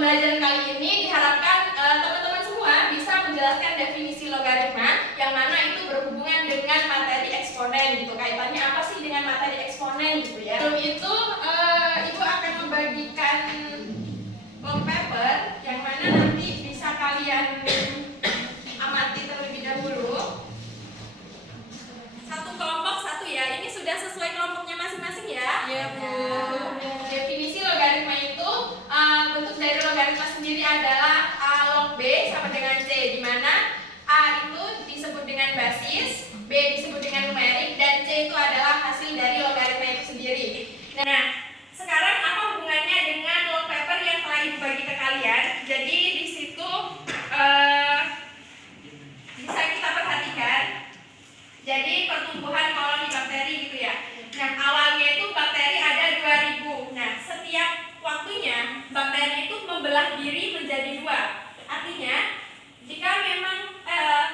pembelajaran kali ini diharapkan teman-teman semua bisa menjelaskan definisi logaritma yang mana itu berhubungan dengan materi eksponen gitu. Kaitannya apa sih dengan materi eksponen gitu ya. Sebelum itu Ibu akan membagikan long paper yang mana nanti bisa kalian amati terlebih dahulu. Satu kelompok satu ya. Ini sudah sesuai kelompoknya masing-masing ya. Iya, Bu. Definisi logaritma itu bentuk dari logaritma sendiri adalah A log B sama dengan C, di mana A itu disebut dengan basis, B disebut dengan numerik, dan C itu adalah hasil dari logaritma itu sendiri. Nah, sekarang apa hubungannya dengan long paper yang telah Ibu bagi ke kalian? Jadi di situ bisa kita perhatikan. Jadi pertumbuhan koloni bakteri gitu ya. Nah, awalnya itu bakteri ada 2000. Nah, setiap waktunya bakteri itu membelah diri menjadi dua. Artinya, jika memang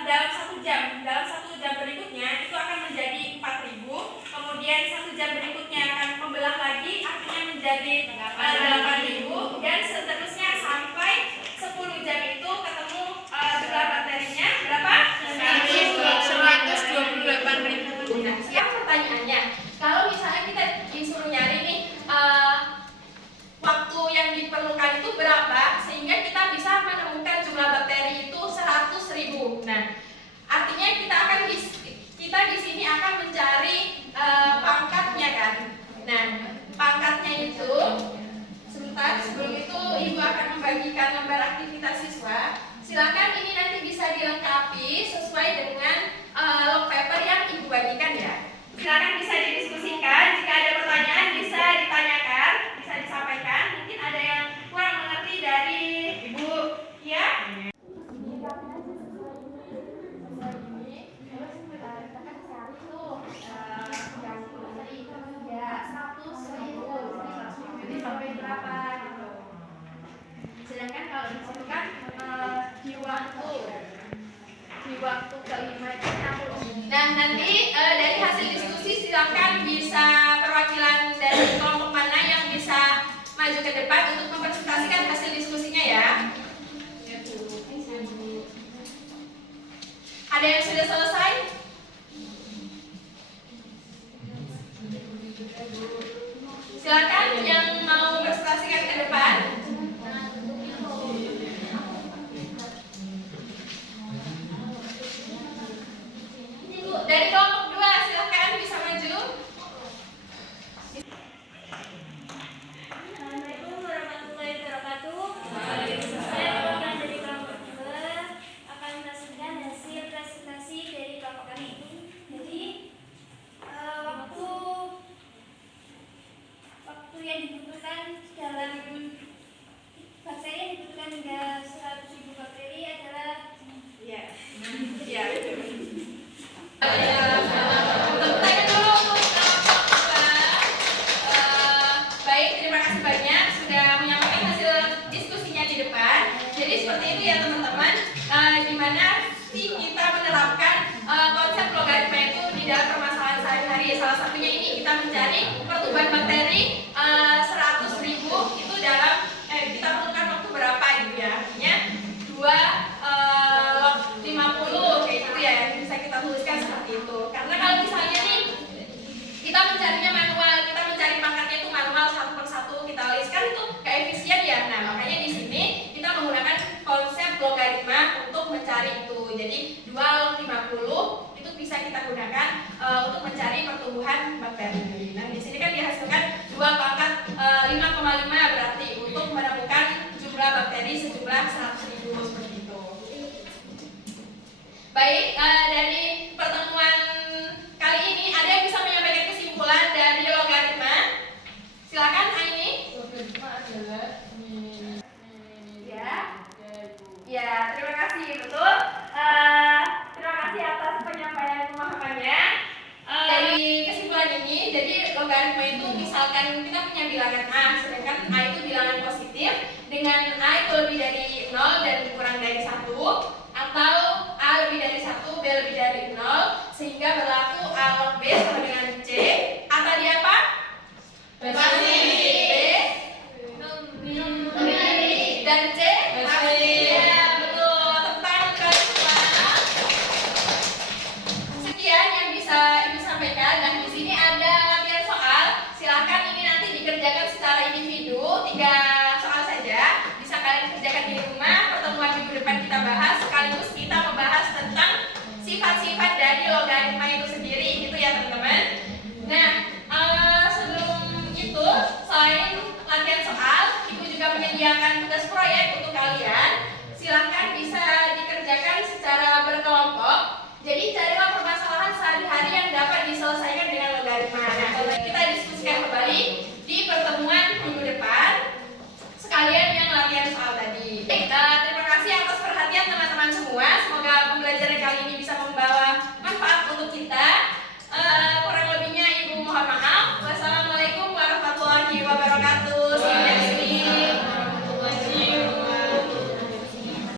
dalam satu jam berikutnya itu akan menjadi 4000. Kemudian 1 jam berikutnya akan membelah lagi, artinya menjadi 8000, dan seterusnya sampai 10 jam itu ketemu jumlah bakterinya berapa? 128.000. Nah, sekarang pertanyaannya, kalau misalnya kita disuruh nyari nih waktu yang diperlukan itu berapa sehingga kita bisa menemukan jumlah bakteri itu 100.000. Nah, artinya kita di sini akan mencari pangkatnya kan. Nah, pangkatnya itu sebentar, sebelum itu Ibu akan membagikan lembar aktivitas siswa. Silakan ini nanti bisa dilengkapi sesuai dengan long paper yang Ibu bagikan ya. Silakan bisa didiskusikan. Jika ada pertanyaan bisa ditanyakan, bisa disampaikan. Mungkin ada yang kurang mengerti dari Ibu, ya? Jadi sampai berapa gitu. Sedangkan kalau di situ kan di waktu kelima itu 60. Nah, nanti dari hasil diskusi silakan bisa perwakilan dari kelompok mana yang bisa maju ke depan untuk mempresentasikan hasil diskusinya ya. Ada yang sudah selesai? Silakan yang mau presentasikan ke depan. Dari kelompok 2 silakan bisa maju. Assalamualaikum warahmatullahi wabarakatuh. Saya akan dari kelompok 2 akan menyampaikan hasil presentasi dari kelompok kami. Jadi waktu yang dibutuhkan dalam bakteri yang dibutuhkan hingga 100.000 bakteri adalah Tepuk dulu untuk kelompok 2. Baik, terima kasih banyak sudah menyampaikan hasil diskusinya di depan. Jadi seperti itu ya teman-teman, gimana sih kita menerapkan konsep logaritma itu di dalam permasalahan sehari-hari. Salah satunya ini kita mencari pertumbuhan bakteri 100.000 itu dalam kita perlukan waktu berapa gitu ya. Artinya 2 log 50 kayak gitu ya, bisa kita tuliskan seperti itu. Karena kalau misalnya nih kita mencarinya manual, kita mencari pangkatnya itu manual satu per satu kita tuliskan itu gak efisien ya. Nah, makanya di sini kita menggunakan konsep logaritma untuk mencari itu. Jadi 2 log 50 itu bisa kita gunakan untuk mencari pertumbuhan bakteri. Nah, di sini kan dihasilkan 2 pangkat 5,5 berarti untuk menemukan jumlah bakteri sejumlah 100.000 seperti itu. Baik, dari pertemuan kali ini ada yang bisa menyampaikan kesimpulan dari logaritma? Silakan Aini. Logaritma adalah Ya, terima kasih, betul. Terima kasih atas penyampaian pemahamannya. Dari kesimpulan ini, jadi logaritma itu misalkan kita punya bilangan A, sedangkan A itu bilangan positif dengan A itu lebih dari 0 dan kurang dari 1, atau A lebih dari 1, B lebih dari menyediakan tugas proyek untuk kalian. Silahkan bisa